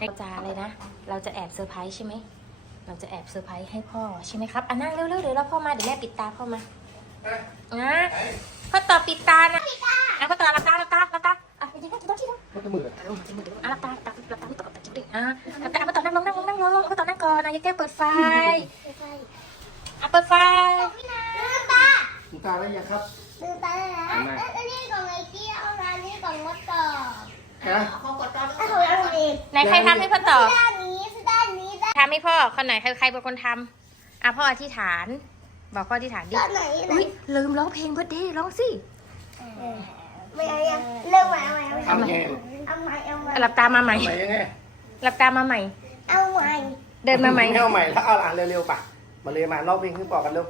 เราจะอะไรนะเราจะแอบเซอร์ไพรส์ใช่ไหมเราจะแอบเซอร์ไพรส์ให้พ่อใช่ไหมครับนั่งเร็วๆเดี๋ยวเราพ่อมาเดี๋ยวแม่ปิดตาพ่อมานะพ่อต่อปิดตานะพ่อต่อหลับตายังไงต้องที่ต้องมันจะมือหลับตาพ่อต่อจับดิหลับตาพ่อต่อนั่งลงพ่อต่อนั่งก่อนนะยังแก้เปิดไฟเปิดไฟคุณตาได้ยังครับลืมตาแล้วอันนี้ของไอ้กี้เอาร้านนี้ของมดต่อฮะของเราเองไหนใครทำให้พ่อต่อด้านนี้ด้านนี้ด้านทำให้พ่อคนไหนใครเป็นคนทำพ่ออธิษฐานบอกพ่ออธิษฐานดิไหนอุ้ยลืมร้องเพลงเบิร์ดเดย์ร้องสิไม่เอายังเริ่มใหม่ทำยังไงเอาใหม่หลับตามาใหม่ทำใหม่ยังไงหลับตามาใหม่เอาใหม่เดินมาใหม่ไม่เอาใหม่แล้วเอาหลานเร็วๆป่ะมาเลยมาร้องเพลงขึ้นบอกกันเร็ว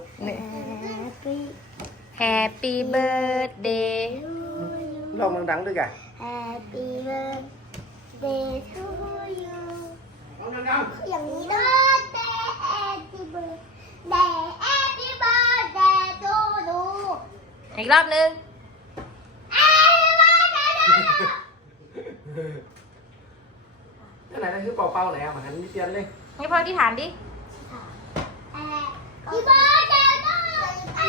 Happy birthday ร้องดังๆด้วยกัน Happy birthday to you ร้องดังอย่างนี้นะ Happy birthday Happy birthday to you อีกรอบนึง Happy birthday to you ๆนั่นไหนนั่นคือเป่าๆไหนอ่ะมาหันมีเตียนเลยให้พ่ออธิษฐานดิ Happy birthday to you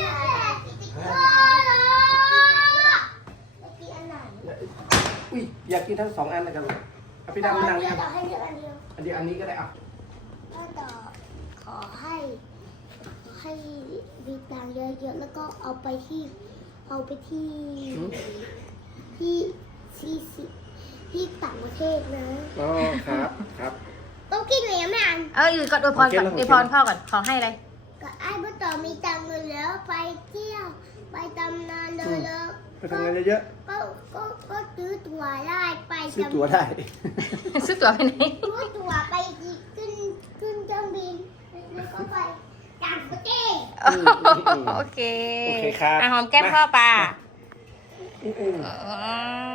อุ้ยอยากกินทั้งสองอันเลยกันเอาพี่ดำมานั่งเลยครับต่อให้เลือกอันเดียวอันเดียวอันนี้ก็ได้อ่ะก็ต่อขอให้มีตังค์เยอะๆแล้วก็เอาไปที่ที่ต่างประเทศนะอ๋อครับต้องกินหรือยังไม่อ่านอยู่ก่อนอวยพรก่อนอวยพรพ่อก่อนขอให้อะไรก็ไอ้พ่อต่อมีตังค์เงินแล้วไปเที่ยวไปตำนานเลยแล้วไปทำงานเยอะก็ซื้อตั๋วได้ไปๆซื้อตั๋วได้ซื้อตั๋วไปไหนซื้อตั๋วไปขึ้นเครื่องบินแล้วก็ไปต่างประเทศโอเคโอเคครับหอมแก้มพ่อป่าอืม